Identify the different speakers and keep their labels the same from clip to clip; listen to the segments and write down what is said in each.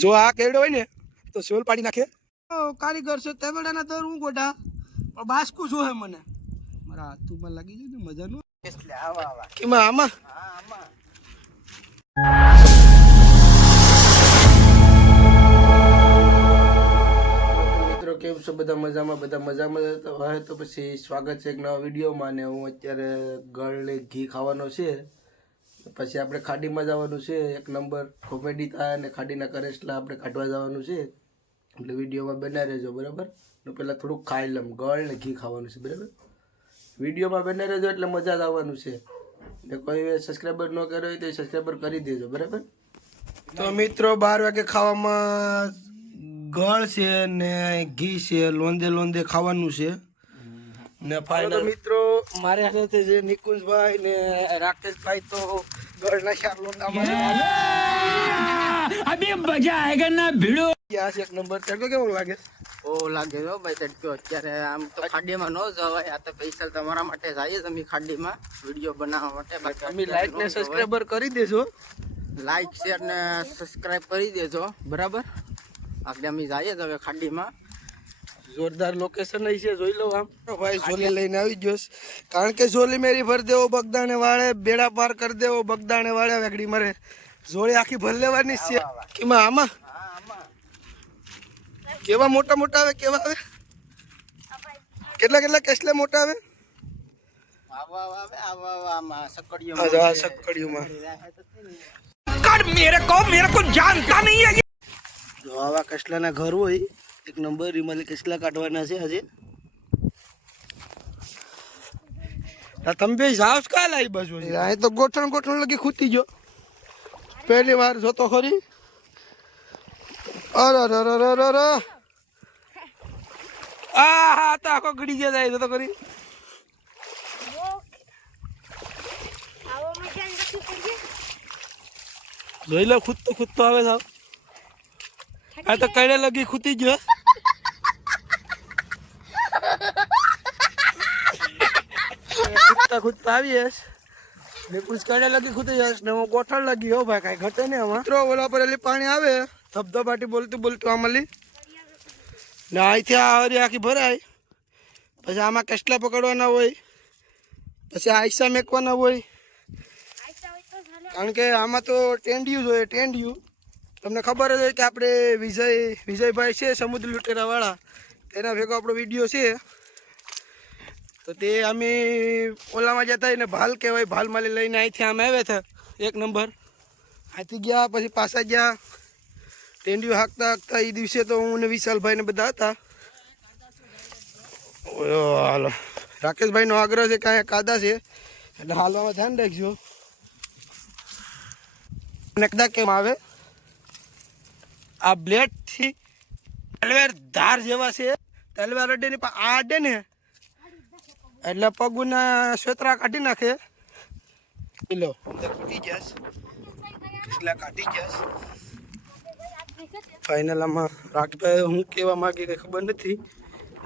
Speaker 1: જો આ કેવડો હોય ને તો સોલ પાડી નાખે. કારીગર છે તેવડાના દર હું ગોટા પણ બાસકું શું હે મને. મારા હાથમાં લાગી જાય ને મજાનું.
Speaker 2: એટલે આવા આવા.
Speaker 1: કેમાં આમાં?
Speaker 2: હા આમાં.
Speaker 1: મિત્રો કેમ છો? બધા મજામાં બધા મજામાં તો હોય તો પછી સ્વાગત છે એક નવા વિડીયોમાં ને હું અત્યારે ગળને ઘી ખાવાનો છે. પછી આપણે ખાડીમાં જવાનું છે એક નંબર કોમેડી થાય અને ખાડીના કરેસલા આપણે કાઢવા જવાનું છે. એટલે વિડીયોમાં બના રહેજો બરાબર? ને પહેલાં થોડુંક ખાઈ લેમ ગળ ને ઘી ખાવાનું છે બરાબર? વિડીયોમાં બનાવી રહેજો એટલે મજા જ આવવાનું છે. ને કોઈ સબસ્ક્રાઈબર ન કર્યો હોય તો સબસ્ક્રાઈબર કરી દેજો બરાબર? તો મિત્રો બાર વાગે ખાવામાં ગળ છે ને ઘી છે લોંદે લોંદે ખાવાનું છે. ને ફાઇનલ મિત્રો મારે સાથે છે નિકુંજભાઈ ને રાકેશભાઈ તો દોઢ લાખ ચાર
Speaker 3: લોન અભી મજા આયગા ના
Speaker 1: ભીડો? યાર એક નંબર. તડકો કેવો લાગે?
Speaker 2: ઓ લાગે હો ભાઈ તડકો. અત્યારે આમ તો ખાડીમાં નો જવાય. આ તો પૈસા તમારા માટે જાય તમે ખાડીમાં. વીડિયો બનાવવા માટે. બાકી
Speaker 1: અમે લાઈક ને સબસ્ક્રાઇબર કરી દેજો.
Speaker 2: લાઈક શેર ને સબસ્ક્રાઈબ કરી દેજો. બરાબર? આપણે અમે જઈએ હવે ખાડીમાં.
Speaker 1: જોરદાર લોકેશન છે જોઈ લો આમ. ભાઈ ઝોલી લઈને આવી ગયો કારણ કે ઝોલી મેરી ભર દેવો બગદાણે વાળે બેડા પાર કર દેવો બગદાણે વાળે વેગડી મારે. ઝોળી આખી ભર લેવાની છે. કેમાં આમાં? કેવા મોટા મોટા આવે કેવા આવે? કેટલા કેટલા કેસલે મોટા આવે?
Speaker 3: સકડિયું મેરે કો
Speaker 1: મેરે કો જાનતા ઘર હોય એક નંબર એમાંથી કેટલા કાઢવાના છે આજે. આ તમે બે જાવ કા લાવી બાજુ અહીં તો ગોઠણ ગોઠણ લગી ખૂતી ગયો. પહેલી વાર જોતો ખરી. અરે અરે અરે અરે અરે આ હા તો આખો ગળી ગયા જાય જોતો ખરી. જોઈ લો ખૂદતો ખૂદતો આવે સાહેબ આ તો કડે લગી ખૂતી ગયો. ખૂદતા ખૂદતા આવી હશ ને કુછ કડે લગી ખૂદી જશ ને હું ગોઠણ લગી હો ભાઈ, કાંઈ ઘટે ને આમાં. મિત્રો, ઓલા પર એટલે પાણી આવે. ધબધબાટી બોલતું બોલતું આમલી ને અહીંથી આ હરી આખી ભરાય. પછી આમાં કેટલા પકડવાના હોય. પછી આઈસા મેકવાના હોય. કારણ કે આમાં તો ટેન્ડિયું જોઈએ ટેન્ડિયું. તમને ખબર જ હોય કે આપણે વિજય, વિજયભાઈ છે સમુદ્ર લૂંટેરાવાળા. તેના ભેગો આપણો વીડિયો છે. તો તે અમે ઓલામાં જતા ને ભાલ કહેવાય, ભાલ માલી લઈને અહીંથી આમ આવ્યા હતા, એક નંબર. અહીંથી ગયા, પછી પાછા ગયા. ટેન્ડિયું હાંકતા હાંકતા એ દિવસે તો હું ને વિશાલભાઈ ને બધા હતા. હાલો, રાકેશભાઈનો આગ્રહ છે કાંઈ કાદા છે, એટલે હાલવામાં ધ્યાન રાખજો. નકદા કેમ આવે? આ બ્લેડથી તલવાર ધાર જેવા છે. તલવાર અડે ને આ અડે ને એટલે પગુના સ્વેતરા કાઢી નાખે. લો તૂટી જશ કેટલા કાઢી જશ ફાઇનલ આમાં રાખભાઈ હું કહેવા માગે કંઈ ખબર નથી.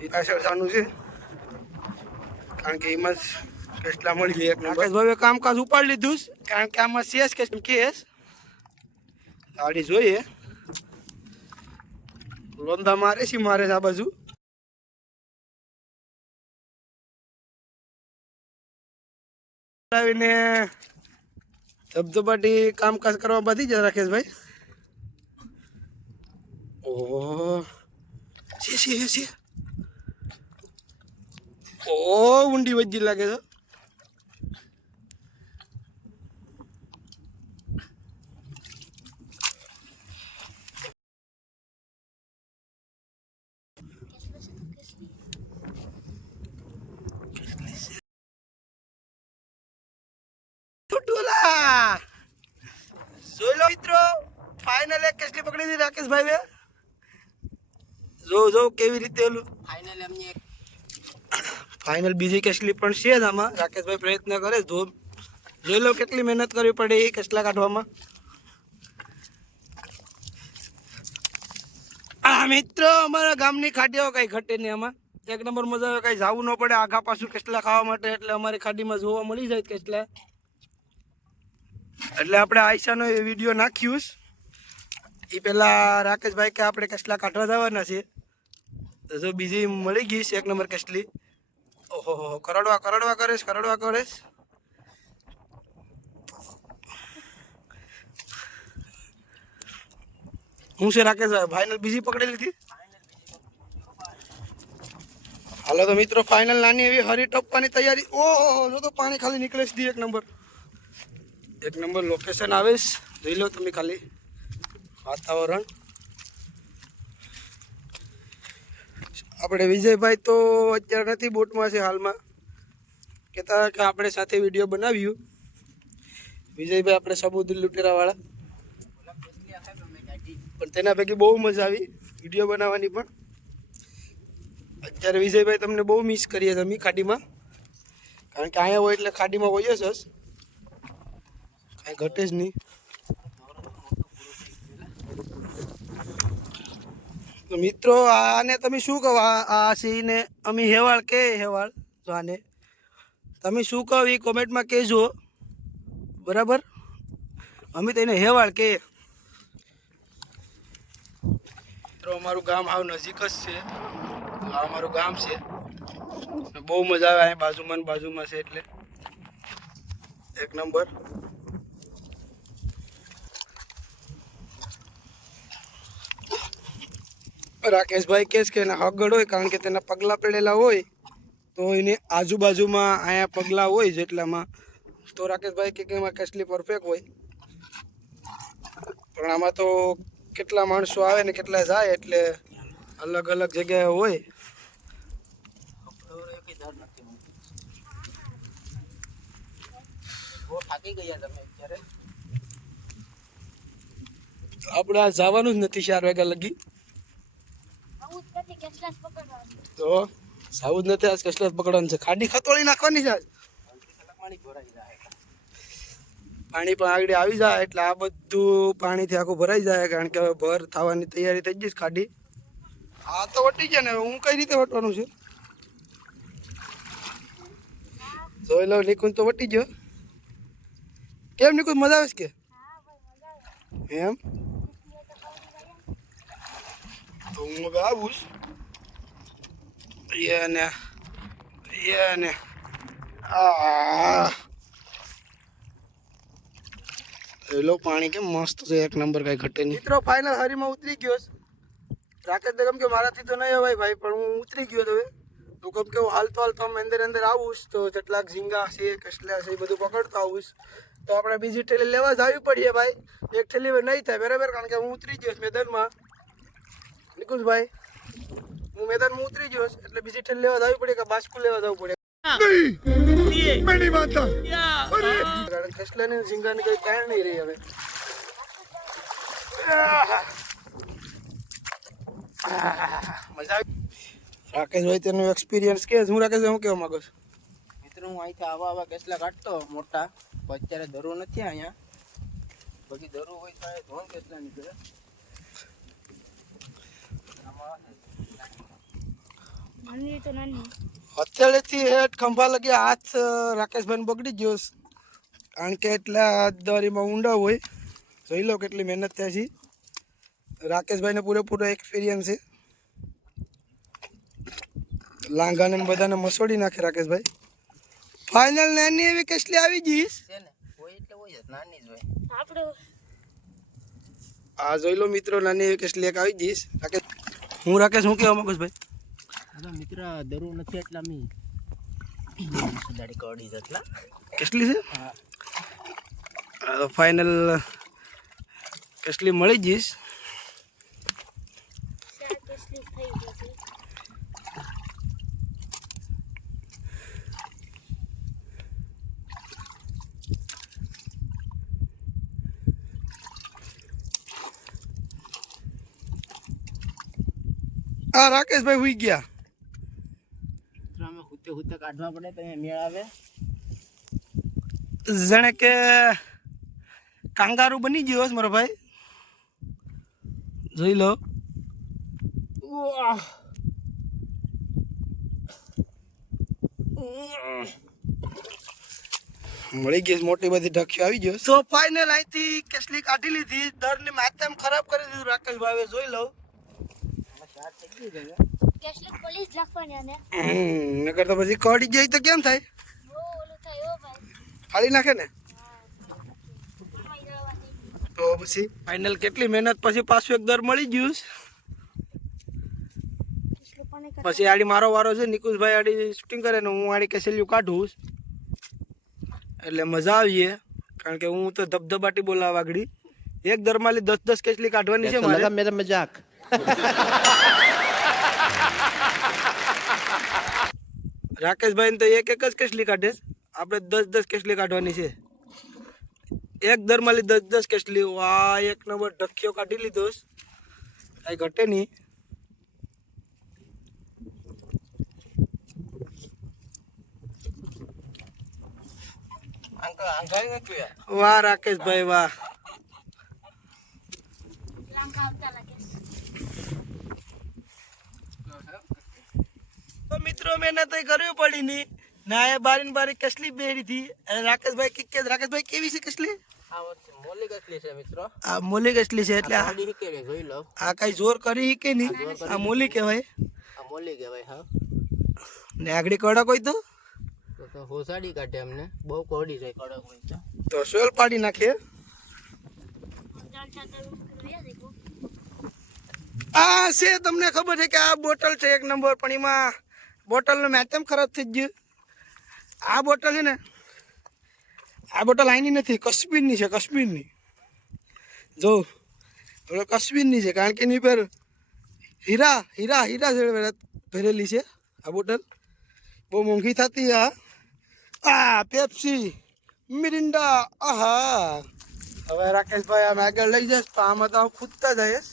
Speaker 1: એ પાછળ સાનું છે. કારણ કે એમાં જ કેટલા મળી જાય રાકેશભાઈએ કામકાજ ઉપાડી લીધું છે. કારણ કે આમાં શેષ કે કેસ ગાડી જોઈએ. લોંધા મારે છે મારે આ બાજુ. આવીને ધબધબાટી કામકાજ કરવા બધી જ છે છે છે છે. ઓ ઊંડી વજી લાગે છે ટુટુલા જોઈ લો મિત્રો ફાઇનલ એક કેસલી પકડી દીધી રાકેશભાઈ જો જો કેવી રીતે ઓલું?
Speaker 2: ફાઇનલ એમની એક.
Speaker 1: ફાઇનલ બીજી કેસલી પણ છે જ આમાં. રાકેશભાઈ પ્રયત્ન કરે જો જોઈ લો કેટલી મહેનત કરવી પડે એ કેસલા કાઢવામાં. આ મિત્રો અમારા ગામની ખાડીઓ કઈ ઘટે નહીં આમાં. એક નંબર મજા આવે કઈ જવું ન પડે આઘા પાછું કેસલા ખાવા માટે એટલે અમારી ખાડીમાં જોવા મળી જાય કેસલા. એટલે આપણે આયશાનો એ વીડિયો નાખ્યું. એ પેલા રાકેશભાઈ કે આપણે કસલા કાઢવા જવાના છે. તો જો બીજી મળી ગઈ છે એક નંબર કસલી. ઓહો હો, કરડવા કરડવા કરેશ કરડવા કરેશ. હું છે રાકેશભાઈ? ફાઇનલ બીજી પકડી લીધી? હાલો તો મિત્રો ફાઇનલ નાની એવી હરી ટપવાની તૈયારી. ઓહો જો તો પાણી ખાલી નીકળે છે એક નંબર. એક નંબર લોકેશન આવીશ જોઈ લો તમે ખાલી. વાતાવરણ. આપણે વિજયભાઈ તો અત્યારે નથી બોટમાં છે હાલમાં. કહેતા કે આપણે સાથે વીડિયો બનાવ્યું. વિજયભાઈ આપણે સમુદ્ર લુટેરાવાળા. પણ તેના પૈકી બહુ મજા આવી વીડિયો બનાવવાની પણ. અત્યારે વિજયભાઈ તમને બહુ મિસ કરીએ તમે ખાડીમાં. કારણ કે અહીંયા હોય એટલે ખાડીમાં હોઈએ સસ કાંઈ ઘટે જ નહીં. તો મિત્રો, આને તમે શું કહો? આ સિંહને અમે હેવાળ કે હેવાળ? જો આને તમે શું કહો એ કોમેન્ટમાં કહેજો. બરાબર? અમે એને હેવાળ કે. મિત્રો, અમારું ગામ આવ નજીક જ છે. આ અમારું ગામ છે. બહુ મજા આવે અહીંયા બાજુમાં બાજુમાં છે એટલે. એક નંબર. રાકેશભાઈ કહે છે કે એના હગડ હોય, કારણ કે તેના પગલાં પડેલા હોય, તો એની આજુબાજુમાં અહીંયા પગલાં હોય જેટલામાં. તો રાકેશભાઈ કે એમાં કેટલી પરફેક્ટ હોય? પણ આમાં તો કેટલા માણસો આવે ને કેટલા જાય એટલે અલગ અલગ જગ્યાએ હોય. આપણે જવાનું જ નથી ચાર વાગ્યા લગી. તો જાવું જ નથી આજ કસરત પકડવાનું છે. ખાડી ખતોળી નાખવાની છે
Speaker 2: પાણી
Speaker 1: પાણી પણ આગળ આવી જાય એટલે આ બધું પાણીથી આખું ભરાઈ જાય કારણ કે હવે ભર થવાની તૈયારી થઈ જઈશ ખાડી. આ તો વટી ગયા ને હું કઈ રીતે વટવાનું છે? જોઈ લો નિકુંજ તો વટી ગયો. કેમ નિકુંજ મજા આવે છે કે? એમ? તો હું હવે આવું જ. એને એને એલો પાણી કેમ મસ્ત છે? એક નંબર કઈ ઘટે નહીં. મિત્રો ફાઇનલ હરીમાં ઉતરી ગયો રાકેશ દગમ કે મારાથી તો નહીં અવાય ભાઈ, પણ હું ઉતરી ગયો હવે. તો કેમ કે હું હાલતો હાલતો અંદર અંદર આવું તો જેટલાક ઝીંગા છે, કસલા છે, એ બધું પકડતો આવું તો આપણે બીજી ઠેલી લેવા જ આવી પડીએ ભાઈ. એક ઠેલી નહીં થાય, બરાબર? કારણ કે હું ઉતરી ગયો મેદાનમાં. નિકુંજભાઈ હું મેદાનમાં ઉતરી ગયો એટલે બીજી ઠેલ લેવા જ આવી પડે કે બાસ્કુ લેવા જવું પડે? કારણ કે ને ઝીંગા ને કઈ કાંઈ નહીં રહી હવે. મજા આવી. રાકેશભાઈ તેનો એક્સપિરિયન્સ કે હું રાકેશ હું કેવા માંગુ છું?
Speaker 2: મિત્રો હું અહીંથી આવા આવા કેસલા કાઢતો મોટા. અત્યારે દરો નથી અહીંયા. બાકી દરો હોય તો ધોન કેટલા નીકળે.
Speaker 1: અત્યારેથી હેઠ ખંભા લગી હાથ રાકેશભાઈ રાકેશભાઈને બગડી ગયો. કારણ કે એટલા દરીમાં ઊંડા હોય જોઈ લો કેટલી મહેનત થાય છે. રાકેશભાઈને પૂરેપૂરો એક્સપિરિયન્સ છે. લાંઘાને ને બધાને મસોડી નાખે રાકેશભાઈ. ફાઇનલ નાની એવી કેટલી આવી
Speaker 2: નાની હોય.
Speaker 1: આ જોઈ લો મિત્રો નાની એવી કેટલી એક આવી જઈશ રાકેશ હું રાકેશ હું કહેવા માંગુ છું ભાઈ?
Speaker 2: અરે મિત્ર દરો નથી એટલા મી. સુધારી કડી જેટલા
Speaker 1: કેટલી છે?
Speaker 2: હા.
Speaker 1: ફાઇનલ કેટલી મળી જઈશ હા રાકેશભાઈ હુઈ ગયા.
Speaker 2: હુતે હુતે કાઢવા પડે તો નિયળ મેળ આવે.
Speaker 1: જાણે કે કાંગારું બની ગયો છે મારો ભાઈ. જોઈ લો. મળી ગઈ મોટી બધી ઢક્કી આવી ગયો તો ફાઇનલ અહીંથી કેસલી કાઢી લીધી. દરની માથામ ખરાબ કરી દીધું રાકેશ ભાવે જોઈ લઉં
Speaker 4: કેટલીક પોલીસ લખવાની અને?
Speaker 1: હમ નકર તો પછી કડી જાય તો કેમ થાય?
Speaker 4: બહુ થાય ઓ ભાઈ.
Speaker 1: ફાળી નાખે ને? તો પછી ફાઇનલ કેટલી મહેનત પછી પાછું એક દર મળી ગયું પછી આડી મારો વારો છે નિકુશભાઈ આડી શૂટિંગ કરે ને હું આડી કેસેલ્યુ કાઢું એટલે મજા આવીએ કારણ કે હું તો ધબધબાટી બોલાવા આગળી એક દરમાલી દસ દસ કેસલી કાઢવાની છે
Speaker 2: મજાક.
Speaker 1: રાકેશભાઈ તો એક એક જ કેસલી કાઢે આપણે દસ દસ કેસલી કાઢવાની છે. એક દરમાલી દસ દસ કેસલી. વાહ એક નંબર ઢક્કીઓ કાઢી લીધો. કાંઈ ઘટે નહીં. વાહ રાકેશભાઈ વાહ
Speaker 4: લાંકા આવતા લાગે
Speaker 1: તો મિત્રો મહેનત કરવી પડી નહીં ના. એ બારી ને બારી કસલી બેરી થી રાકેશભાઈ કે રાકેશભાઈ કેવી છે કસલી?
Speaker 2: આ મોલી કેટલી છે મિત્રો.
Speaker 1: આ મોલી કસલી છે એટલે આ કઈ જોર કરી કે નહીં આ મોલી કહેવાય.
Speaker 2: આ મોલી કહેવાય હા.
Speaker 1: ને આગળ કડક હોય તો?
Speaker 2: હોસાડી કાઢે અમને. બહુ કોડી છે કડક હોય તો.
Speaker 1: તો સોલ પાડી નાખે. આ છે તમને ખબર છે કે આ બોટલ છે એક નંબર પણ એમાં બોટલનું મેચમ ખરાબ થઈ ગયું? આ બોટલ છે ને, આ બોટલ આની નથી, કશ્મીરની છે, કશ્મીરની. જો, હવે કશ્મીરની છે, કારણ કે એની પર હીરા હીરા હીરા ભરેલી છે, આ બોટલ. બહુ મોંઘી થતી આ. આ પેપ્સી મિરિન્ડા આહા. હવે રાકેશભાઈ આમ આગળ લઈ જઈશ, તો આમાં તો હું ખૂદતા જઈશ.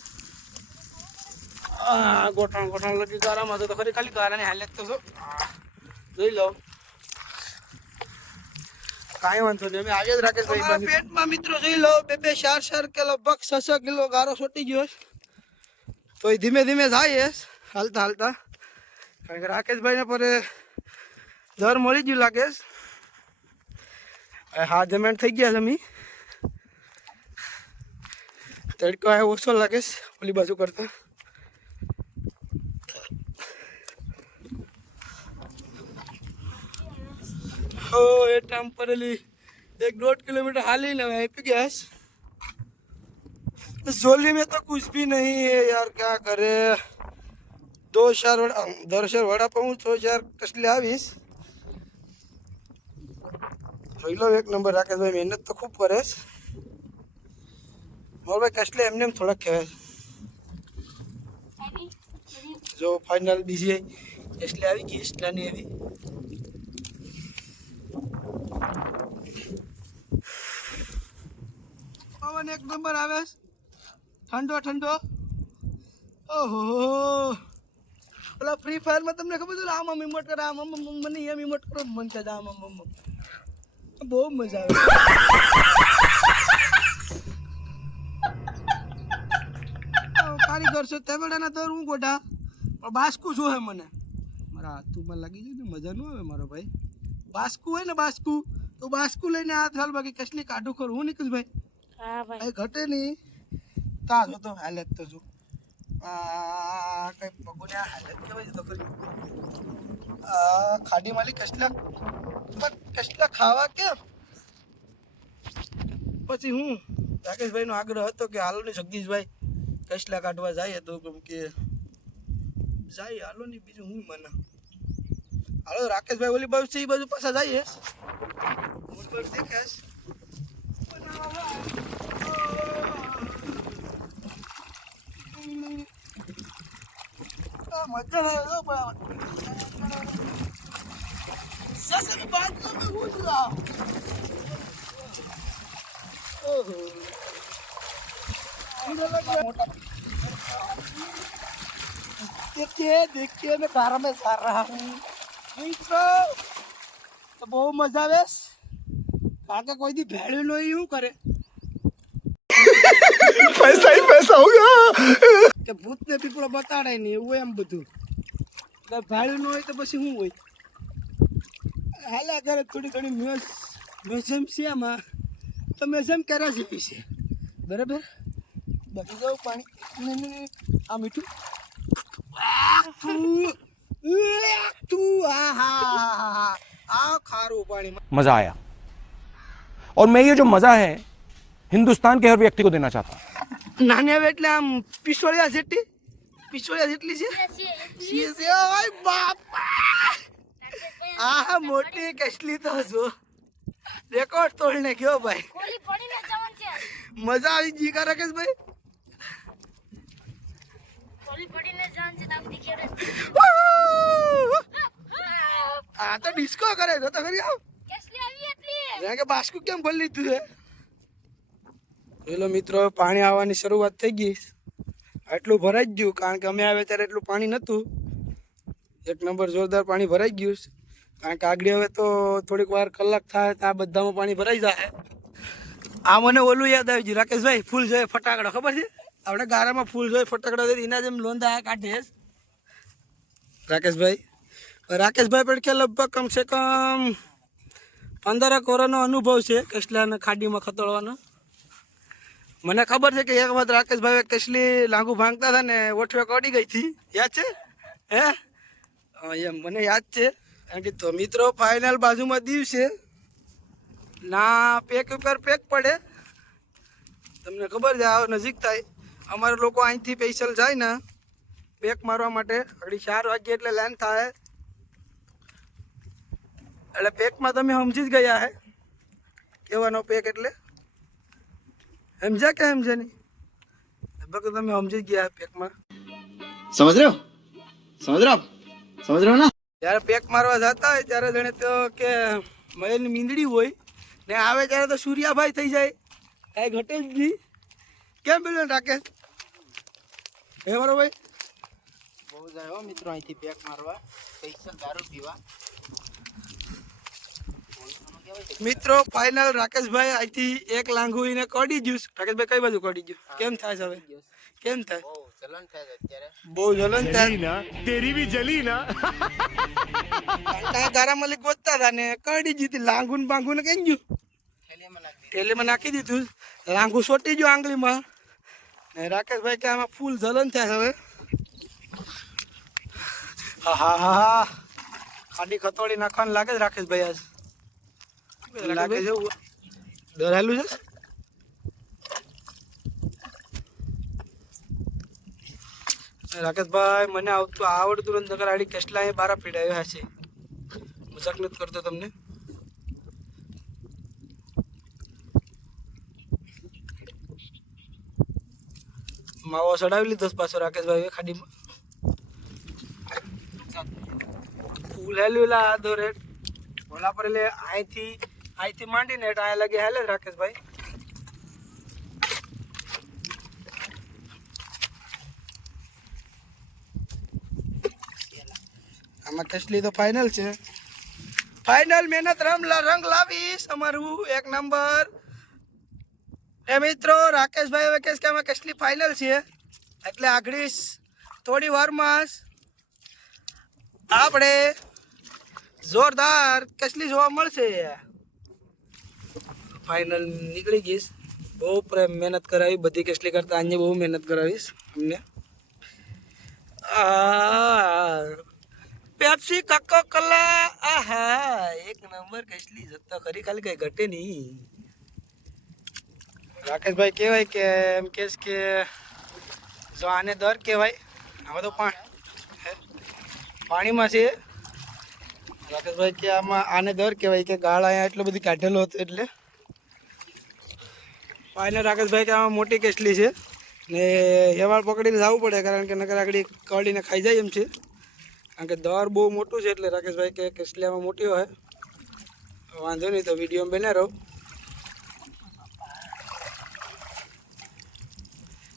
Speaker 1: ગોઠણ ગોઠણ લગી ગારામાં તો ખરી ખાલી ગારાની હાલત તો શું? જોઈ લો. કાંઈ વાંધો નહીં અમે આજે જ રાકેશભાઈ પેટમાં મિત્રો જોઈ લો બે બે ચાર ચાર કે લગભગ છ છ કિલો ગારો છોટી ગયો. તો એ ધીમે ધીમે જાય છે હાલતા હાલતા. કારણ કે રાકેશભાઈને પર દર મળી ગયું લાગે છે. હવે હા જમેન્ટ થઈ ગયા છે અમી તડકો આવ્યો ઓછો લાગેશ ઓલી બાજુ કરતા. हो ये टेम्परली एक दो किलोमीटर हाल ही लगा है गैस जोली में तो कुछ भी नहीं है यार क्या करे दो चार वड़ा दो चार वड़ा पाऊँ तो चार कसले आवीस જોઈ લો એક નંબર રાકેશભાઈ મહેનત તો ખૂબ કરે છે મારો ભાઈ કસલે એમને એમ થોડાક કહેવાય
Speaker 4: આવી
Speaker 1: જો ફાઇનલ બીજી એટલે આવી ગઈ ઇસ્ટલાની એવી પવન એક નંબર આવે ઠંડો ઠંડો. ઓહો. ઓલા ફ્રી ફાયરમાં તમને ખબર છે આમ આમ ઇમોટ કરે, આમ આમ મને એમ ઇમોટ કરો મન થાય આમ આમ આમ. બહુ મજા આવે. તો કારીગર છે, તેવડાના દર હું ગોડા પણ બાસ્કુ શું હે મને. મારા હાથમાં લાગી જાય ને, મજા ન આવે મારો ભાઈ. બાસ્કુ હોય ને બાસ્કુ, તો બાસ્કુ લઈને હાથ હાલ બાકી કસલી કાઢું કરું. હું નીકળ ભાઈ?
Speaker 4: હા, ભાઈ.
Speaker 1: ઘટે નહીં. તા જો તો હાલત તો જો. આ કઈ પગોને આ હાલત કહેવાય તો કરી આ ખાડી માલી કસલા પણ કસલા ખાવા કેમ? પછી હું? રાકેશભાઈનો આગ્રહ હતો કે હાલો ને જગદીશભાઈ કસલા કાઢવા જાય તો કેમ કે જાય, હાલો ને બીજું હું મને. હાલો, રાકેશભાઈ ઓલી બાજુ છે, એ બાજુ પાછા જઈએ. હું તો દેખાશ મજા ના આવે પણ સસરી બાત તો મેં હું જ रहा ओहो मुझे लगा मोटा देखिए देखिए मैं कार में जा रहा हूँ મિત્રો તો બહુ મજા કાકા કોઈ દી ભેળેલો એવું કરે?
Speaker 3: પૈસા હી પૈસા હોગા
Speaker 1: કે ભૂત ને પીપળો બતાડે નહીં એવું એમ બધું. ભાડું ન હોય તો પછી શું હોય? હાલા કરે થોડી ઘણી મ્યુઝ મ્યુઝિયમ છે આમાં. તો મ્યુઝિયમ કર્યા જેવી છે બરાબર? બચી જાવ પાણી. આ મીઠું. તું આ હા હા હા. આ ખારું પાણી.
Speaker 3: મજા આયા. और मैं ये जो मजा है हिंदुस्तान के हर व्यक्ति को देना चाहता हूँ
Speaker 1: નાની આવે એટલે આમ પિસ્તોલિયા જેટલી પિસ્તોલિયા જેટલી છે છીએ છે ઓય બાપા આ મોટી કસલી તો જો રેકોર્ડ તોડને ગયો ભાઈ
Speaker 4: કોલી પડીને જવાનું છે
Speaker 1: મજા આવી જી કા રાકેશ ભાઈ
Speaker 4: કોલી પડીને જવાનું છે તો આપણે ખેડે
Speaker 1: આ તો ડિસ્કો કરે જો તો ખરી આવ
Speaker 4: કેસલી એટલી?
Speaker 1: કે બાસ્કુ કેમ ભરી લીધું છે પેલો મિત્રો, પાણી આવવાની શરૂઆત થઈ ગઈ. આટલું ભરાઈ ગયું, કારણ કે અમે આવ્યા ત્યારે એટલું પાણી નહોતું. એક નંબર જોરદાર પાણી ભરાઈ ગયું કારણ કે આગળ હવે તો થોડીક વાર કલાક થાય ત્યાં બધામાં પાણી ભરાઈ જાય આ મને ઓલું યાદ આવી ગયું, રાકેશભાઈ, ફૂલ જોઈએ ફટાકડા, ખબર છે? આપણે ગારામાં ફૂલ જોઈએ ફટાકડા એના જેમ લોંદા કાઢે. રાકેશભાઈ રાકેશભાઈ પણ કે લગભગ કમસે કમ પંદરક વર્ષનો અનુભવ છે કસલાને ખાડીમાં ખતોડવાનો મને ખબર છે કે એક વખત રાકેશભાઈ કસલી લાંગુ ભાંગતા હતા ને ઓઠવે કડી ગઈ હતી. યાદ છે? હે? એમ મને યાદ છે. કારણ કે તો મિત્રો ફાઇનલ બાજુમાં દીવ છે ના પેક ઉપર પેક પડે. તમને ખબર છે, આ નજીક થાય. અમારા લોકો અહીંથી પૈસલ જાય ને પેક મારવા માટે અઢી ચાર વાગ્યે એટલે લાઈન થાય. એટલે પેકમાં તમે સમજી જ ગયા હે. કહેવાનો પેક એટલે. સમજ્યા કે સમજે નહીં? લગભગ તમે સમજી જ ગયા પેકમાં.
Speaker 2: સમજ રહ્યો? સમજ રહ્યો? સમજ રહ્યો ના?
Speaker 1: જ્યારે પેક મારવા જતા હોય ત્યારે જાણે તો કે મયલની મીંદડી હોય ને આવે ત્યારે તો સૂર્યાભાઈ થઈ જાય. કાંઈ ઘટે જ નહીં. કેમ પેલું રાખે? હે મારો ભાઈ?
Speaker 2: બહુ જાય હો મિત્રો અહીંથી પેક મારવા. પૈસા દારૂ પીવા.
Speaker 1: મિત્રો ફાઇનલ રાકેશભાઈ અહીંથી એક લાંઘુ એને કોડી જ્યુસ રાકેશભાઈ કઈ બાજુ કોડી જ્યુસ કેમ થાય છે હવે? કેમ થાય?
Speaker 2: બહુ
Speaker 1: જલન થાય
Speaker 3: તેરી બી જલી ના
Speaker 1: કાંઈ ગારા મલિક ગોતતા હતા ને કડી જીતી લાંઘુન બાંઘુને કઈ ગયું?
Speaker 2: થેલીમાં નાખી
Speaker 1: દીધું. લાંઘુ સોટી ગયું આંગળીમાં. ને રાકેશભાઈ કે આમાં ફૂલ જલન થાય હવે. હા હા હા ખાડી ખતોડી નાખવાનું લાગે જ રાકેશભાઈ આજ. ડરાયેલું છે? રાકેશભાઈ, મને આવતું આવડતું નથી, નકર આડી કેટલા એ બારા પીડાયો હશે મજાક નથી કરતો તમને? માવો ચડાવી લીધો પાછો રાકેશભાઈ ખાડીમાં. ફૂલ હેલું લા આધો રેટ ઓલા પર એટલે અહીંથી અહીંથી માંડીને એટલે અહીંયા લગે હેલે રાકેશભાઈ. આમાં કેસલી તો ફાઇનલ છે. ફાઇનલ મહેનત રંગ લાવીશ અમારું એક નંબર. એ મિત્રો, રાકેશભાઈ હવે કહેશ કે અમે કેટલી ફાઇનલ છે. એટલે આગળીશ થોડી વારમાં આપણે જોરદાર કસલી જોવા મળશે. ફાઇનલ નીકળી ગઈશ. બહુ મહેનત કરાવી, બધી કેટલી કરતા અન્ય બહુ મહેનત કરાવીશ અમને. પેપ્સી કક્કો કલા આહા, એક નંબર કેટલી જતો ખરી, ખાલી કઈ ઘટે નહીં. રાકેશભાઈ કહેવાય કે, એમ કેસ કે જો આને દર કહેવાય, આમાં તો પાણી? પાણીમાં છે. રાકેશભાઈ કે આમાં આને દર કહેવાય કે ગાળ અહીંયા એટલો બધી કાઢેલો હતો એટલે ફાઇનલ રાકેશભાઈ કે આમાં મોટી કેસલી છે. ને હેવાળ પકડીને જવું પડે, કારણ કે નકર આગળ કડીને ખાઈ જાય એમ છે. કારણ કે દર બહુ મોટું છે એટલે રાકેશભાઈ કે કેસલી આમાં મોટી હોય. વાંધો નહીં તો વીડિયો બને રહો.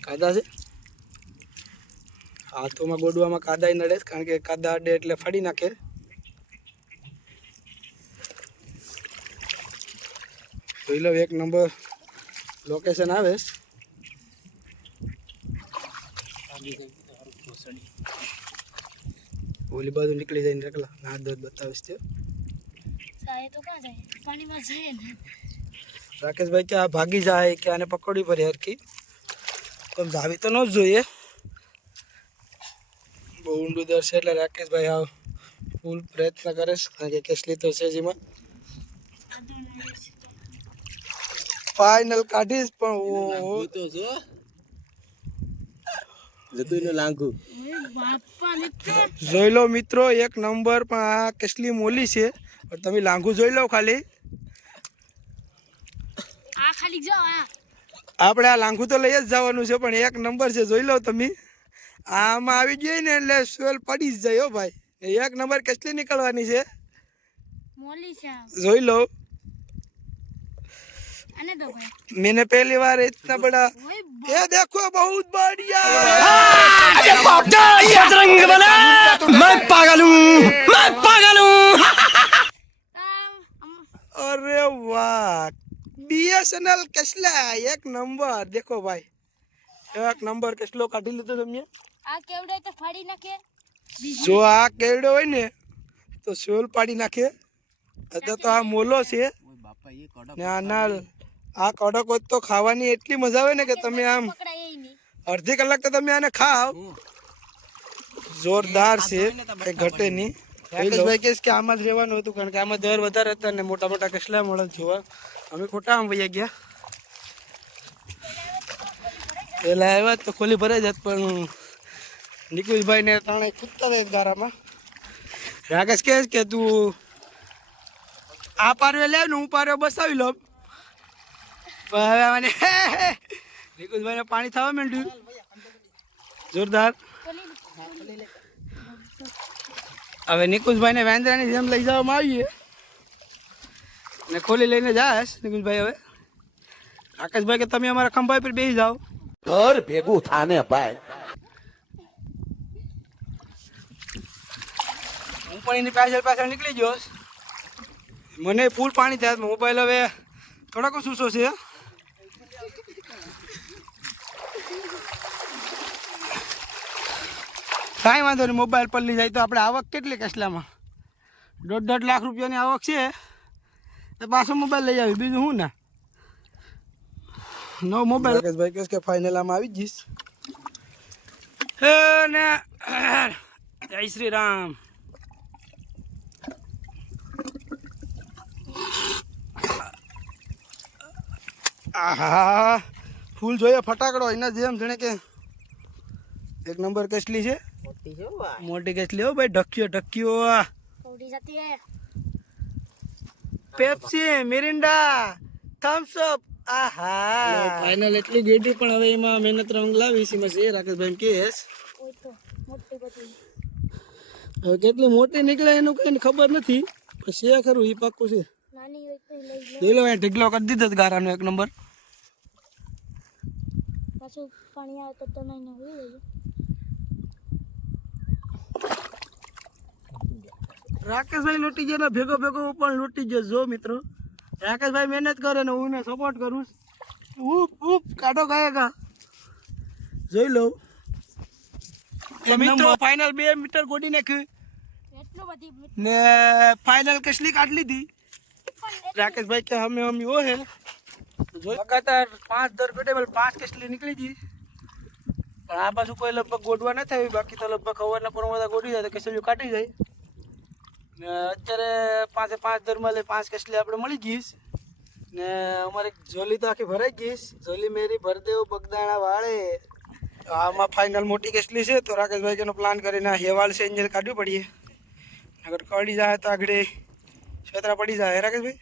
Speaker 1: કાદા છે? હાથોમાં ગોડવામાં કાદા નડે કારણ કે કાદા અડે એટલે ફાડી નાખે. જોઈ લો, એક નંબર લોકેશન આવે. ઓલી બાજુ નીકળી જાય ને રકલા ના દોત બતાવીશ તે.
Speaker 4: જાય તો ક્યાં જાય? પાણીમાં જાય ને.
Speaker 1: રાકેશભાઈ કે આ ભાગી જાય કે આને પકડવી પડે હરખી. તો જાવી તો ન જ જોઈએ. બહુ ઊંડું દર છે એટલે રાકેશભાઈ આ ફૂલ પ્રયત્ન કરે છે. કારણ કે કેસલી તો છે જેમાં ફાઇનલ કાઢીશ પણ ઓ
Speaker 2: તો જો જતુંનું લાંઘુ
Speaker 1: જોઈ લો મિત્રો એક નંબર પણ આ કેટલી મોલી છે. તમે લાંગુ જોઈ લો ખાલી.
Speaker 4: આ ખાલી જાઓ
Speaker 1: આપણે આ લાંગુ તો લઈ જ જવાનું છે પણ એક નંબર છે જોઈ લો તમે. આમાં આવી ગઈ ને એટલે સોલ પડી જ જાય હો ભાઈ. એક નંબર કેટલી નીકળવાની છે?
Speaker 4: મોલી છે
Speaker 1: જોઈ લો.
Speaker 4: આને દો ભાઈ
Speaker 1: मैंने पहली बार इतना बड़ा
Speaker 4: ઓય
Speaker 1: ये देखो बहुत बढ़िया
Speaker 3: मैं पागल हूँ मैं पागल हूँ
Speaker 4: આ
Speaker 1: अरे वाह बीएसएनएल कसला एक नंबर देखो भाई એક નંબર કેટલો કાઢી લીધો તમે
Speaker 4: આ કેવડે તો ફાડી નાખે
Speaker 1: જો આ કેવડો હોય ને તો સોલ પાડી નાખે અથવા તો આ મોલો છે
Speaker 2: બાપા એ કડક
Speaker 1: ને આ નાલ આ કડક તો ખાવાની એટલી મજા આવે ને કે તમે આમ અડધી કલાક તો તમે આને ખાવ જોરદાર છે. કઈ ઘટે નહીં. રાકેશભાઈ કહેશ કે આમાં જ રહેવાનું હતું કારણ કે આમાં દર વધારે હતા ને મોટા મોટા કસલા મળે જોવા. અમે ખોટા આમ વૈયા ગયા. પેલા આવ્યા તો ખોલી ભરાઈ જાત પણ નિકુલભાઈ ને ત્રણે કૂદતા હતા ગારામાં. રાકેશ કહે કે તું આ પારવે લે ને હું પારવે બસાવી લો હવે મને નિકુંજભાઈને પાણી થવા માંડ્યું. જોરદાર. હવે નિકુંજભાઈને વેન્દ્રાની જેમ લઈ જવામાં આવીએ. ને ખોલી લઈને જાશ નિકુંજભાઈ હવે. આકાશભાઈ કે તમે અમારા ખંભાઈ પર બેસી જાઓ.
Speaker 3: ઘર ભેગું થાને ભાઈ.
Speaker 1: હું પણ એની પાછળ પાછળ નીકળી ગયો મને ફૂલ પાણી થયા મોબાઈલ હવે થોડાક શું છે. કાંઈ વાંધો નહીં મોબાઈલ પલ્લી જાય. તો આપણે આવક કેટલી કસલામાં? દોઢ દોઢ લાખ રૂપિયાની આવક છે. તો પાછો મોબાઈલ લઈ આવી. બીજું શું ના? નો મોબાઈલ ભાઈ કહેશ કે ફાઇનલ આમાં આવી જઈશ. હે ને જય શ્રી રામ આહા ફૂલ જોઈએ ફટાકડો. એના જેમ જાણે કે એક નંબર કેસલી છે.
Speaker 2: મોટી છે ભાઈ.
Speaker 1: મોટી કેસલી હો ભાઈ ઢક્યો ઢક્યો
Speaker 4: ઉડી જતી હે.
Speaker 1: પેપ્સી મિરિન્ડા થમ્સ અપ આહા. ફાઇનલ એટલી ગેડી પણ હવે એમાં મહેનત રંગ લાવી છે એમાં રાકેશભાઈ કેસ
Speaker 4: ઓય તો મોટી બધી.
Speaker 1: હવે કેટલી મોટી નીકળે એનું કઈ ખબર નથી પણ છે ખરું એ પાક્કું છે.
Speaker 4: નાની હોય તો લઈ લે.
Speaker 1: જોઈ લો એ ઢગલો કરી દીધો ગારાનો એક નંબર
Speaker 4: પાછું પાણી આવે તો તો નહીં હોઈ જજો
Speaker 1: રાકેશભાઈ લૂંટી જાય ભેગો ભેગો હું પણ લૂંટી ગયો. જો મિત્રો રાકેશભાઈ મહેનત કરે ને હું એને સપોર્ટ કરું ઉપ ઉપ કાઢો ગાયકા. જોઈ લઉં. મિત્રો ફાઇનલ બે મીટર ગોડી નાખ્યું.
Speaker 4: એટલું બધી
Speaker 1: ને ફાઇનલ કેટલી કાઢ લીધી. રાકેશભાઈ કે અમે હમી ઓ હે. જોઈ. લગાતાર પાંચ દર ગોટેબલ પાંચ કેસલી નીકળી ગઈ. પણ આ બાજુ કોઈ લગભગ ગોડવા ન થાય બાકી તો લગભગ ખવરના પણ બધા ગોડી જાય તો કેસલીઓ કાઢી જાય. ને અત્યારે પાંચે પાંચ દરમાં પાંચ કસલી આપણે મળી ગઈશ ને અમારે ઝોલી તો આખી ભરાઈ ગઈશ ઝોલી મેરી, ભરદેવ, બગદાણા વાળે. આમાં ફાઇનલ મોટી કેસલી છે તો રાકેશભાઈ કેનો પ્લાન કરીને હેવાલ છે એન્જલ કાઢવી પડીએ. અગર કડી જાય તો આગળ છેતરા પડી જાય. રાકેશભાઈ?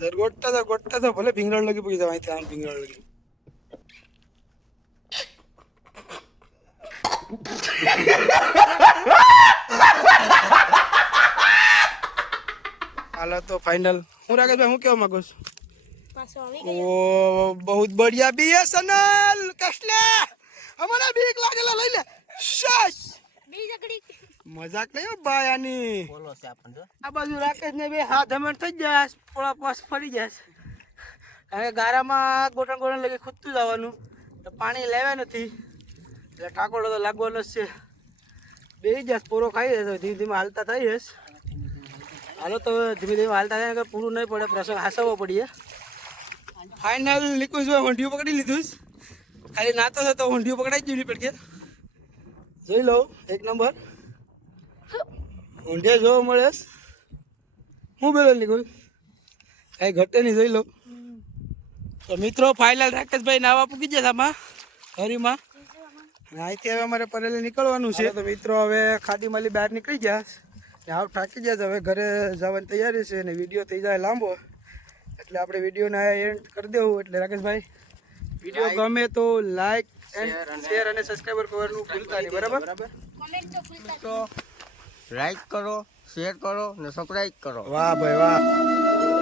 Speaker 1: દરગોટતા તો ગોટતા તો ભલે ભીંગરાળ લગી પડી જાય અહીંથી આમ ભીંગરાળ લગી. હાલો તો ફાઇનલ હું રાકેશભાઈ હું કેવા માંગુ છું? ઓ બહુ બઢિયા બીએસએનએલ કસલે? હમણાં બીક લાગેલા લઈ લે. શાશ
Speaker 4: બીજ અગડી
Speaker 1: મજાક નહીં ભાઈ આની
Speaker 2: બોલો છે આપણને
Speaker 1: આ બાજુ રાકેશ ને બે હાથ હમણ થઈ જાય પોળા પાસ ફરી જાય કારણ કે ગારામાં ગોટણ ગોટણ લગી ખૂદતું જવાનું. તો પાણી લેવા નથી. એટલે ઠાકોડો તો લાગવાનો જ છે. બે જશ પૂરો ખાઈ જશે ધીમે ધીમે હાલતા થઈ જશ હાલો તો ધીમે ધીમે હાલતા થાય કે પૂરું નહીં પડે પ્રસંગ હાસવો પડીએ. ફાઇનલ નિકુશભાઈ હોંઢિયું પકડી લીધું છે. ખાલી નાતો હતો તો વંઢિયું પકડાઈ જ નહીં પડકે જોઈ લઉં એક નંબર. ઊંઢિયા જોવા મળે હું બોલો નિકુલ કાંઈ ઘટે નહીં જોઈ લઉં તો મિત્રો ફાઇનલ રાકેશભાઈ નાવા પૂકી ગયા આમાં હરીમાં. અને અહીંથી હવે અમારે પરેલે નીકળવાનું છે. તો મિત્રો હવે ખાડીમાલી બહાર નીકળી ગયા ને આવ થાકી ગયા હવે ઘરે જવાની તૈયારી છે અને વીડિયો થઈ જાય લાંબો. એટલે આપણે વિડીયોને એન્ડ કરી દેવું. એટલે રાકેશભાઈ વીડિયો ગમે તો લાઈક શેર અને સબસ્ક્રાઈબર કરવાનું ભૂલતા નહીં બરાબર?
Speaker 2: બરાબર?
Speaker 4: કોમેન્ટ તો ભૂલતા
Speaker 2: તો લાઈક કરો શેર કરો ને સબસ્ક્રાઈબ કરો.
Speaker 1: વાહ ભાઈ વાહ.